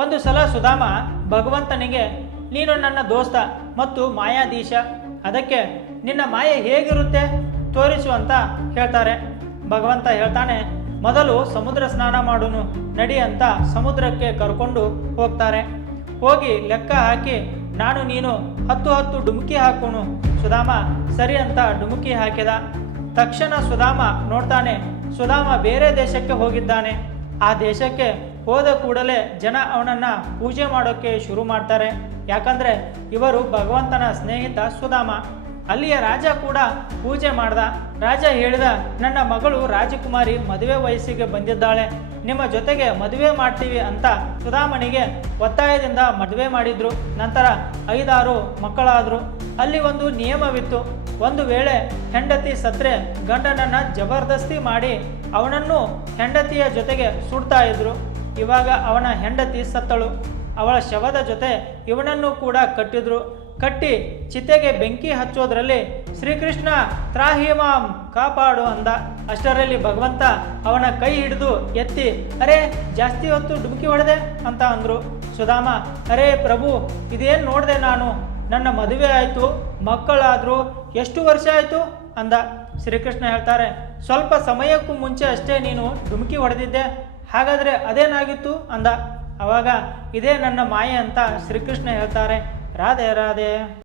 ಒಂದು ಸಲ ಸುಧಾಮ ಭಗವಂತನಿಗೆ, ನೀನು ನನ್ನ ದೋಸ್ತ ಮತ್ತು ಮಾಯಾಧೀಶ, ಅದಕ್ಕೆ ನಿನ್ನ ಮಾಯೆ ಹೇಗಿರುತ್ತೆ ತೋರಿಸು ಅಂತ ಹೇಳ್ತಾರೆ. ಭಗವಂತ ಹೇಳ್ತಾನೆ, ಮೊದಲು ಸಮುದ್ರ ಸ್ನಾನ ಮಾಡುನು ನಡಿ ಅಂತ ಸಮುದ್ರಕ್ಕೆ ಕರ್ಕೊಂಡು ಹೋಗ್ತಾರೆ. ಹೋಗಿ ಲೆಕ್ಕ ಹಾಕಿ ನಾನು ನೀನು 10 ಡುಮುಕಿ ಹಾಕೋನು. ಸುಧಾಮ ಸರಿ ಅಂತ ಡುಮುಕಿ ಹಾಕಿದ. ತಕ್ಷಣ ಸುಧಾಮ ನೋಡ್ತಾನೆ, ಸುಧಾಮ ಬೇರೆ ದೇಶಕ್ಕೆ ಹೋಗಿದ್ದಾನೆ. ಆ ದೇಶಕ್ಕೆ ಹೋದ ಕೂಡಲೇ ಜನ ಅವನನ್ನು ಪೂಜೆ ಮಾಡೋಕ್ಕೆ ಶುರು ಮಾಡ್ತಾರೆ. ಯಾಕಂದರೆ ಇವರು ಭಗವಂತನ ಸ್ನೇಹಿತ ಸುಧಾಮ. ಅಲ್ಲಿಯ ರಾಜ ಕೂಡ ಪೂಜೆ ಮಾಡ್ದ. ರಾಜ ಹೇಳಿದ, ನನ್ನ ಮಗಳು ರಾಜಕುಮಾರಿ ಮದುವೆ ವಯಸ್ಸಿಗೆ ಬಂದಿದ್ದಾಳೆ, ನಿಮ್ಮ ಜೊತೆಗೆ ಮದುವೆ ಮಾಡ್ತೀವಿ ಅಂತ ಸುಧಾಮನಿಗೆ ಒತ್ತಾಯದಿಂದ ಮದುವೆ ಮಾಡಿದ್ರು. ನಂತರ 5-6 ಮಕ್ಕಳಾದರು. ಅಲ್ಲಿ ಒಂದು ನಿಯಮವಿತ್ತು, ಒಂದು ವೇಳೆ ಹೆಂಡತಿ ಸತ್ರೆ ಗಂಡನನ್ನು ಜಬರ್ದಸ್ತಿ ಮಾಡಿ ಅವನನ್ನು ಹೆಂಡತಿಯ ಜೊತೆಗೆ ಸುಡ್ತಾ ಇದ್ರು. ಇವಾಗ ಅವನ ಹೆಂಡತಿ ಸತ್ತಳು. ಅವಳ ಶವದ ಜೊತೆ ಇವನನ್ನು ಕೂಡ ಕಟ್ಟಿದ್ರು. ಕಟ್ಟಿ ಚಿತೆಗೆ ಬೆಂಕಿ ಹಚ್ಚೋದ್ರಲ್ಲಿ ಶ್ರೀಕೃಷ್ಣ ತ್ರಾಹಿಮಾಂ ಕಾಪಾಡು ಅಂದ. ಅಷ್ಟರಲ್ಲಿ ಭಗವಂತ ಅವನ ಕೈ ಹಿಡಿದು ಎತ್ತಿ, ಅರೆ ಜಾಸ್ತಿ ಹೊತ್ತು ಡುಮುಕಿ ಹೊಡೆದೆ ಅಂತ ಅಂದರು. ಸುಧಾಮ, ಅರೇ ಪ್ರಭು, ಇದೇನು ನೋಡಿದೆ ನಾನು, ನನ್ನ ಮದುವೆ ಆಯಿತು, ಮಕ್ಕಳಾದರು, ಎಷ್ಟು ವರ್ಷ ಆಯಿತು ಅಂದ. ಶ್ರೀಕೃಷ್ಣ ಹೇಳ್ತಾರೆ, ಸ್ವಲ್ಪ ಸಮಯಕ್ಕೂ ಮುಂಚೆ ಅಷ್ಟೇ ನೀನು ಡುಮುಕಿ ಹೊಡೆದಿದ್ದೆ, ಹಾಗಾದರೆ ಅದೇನಾಗಿತ್ತು ಅಂದ. ಆವಾಗ ಇದೇ ನನ್ನ ಮಾಯೆ ಅಂತ ಶ್ರೀಕೃಷ್ಣ ಹೇಳ್ತಾರೆ. ರಾಧೆ ರಾಧೆ.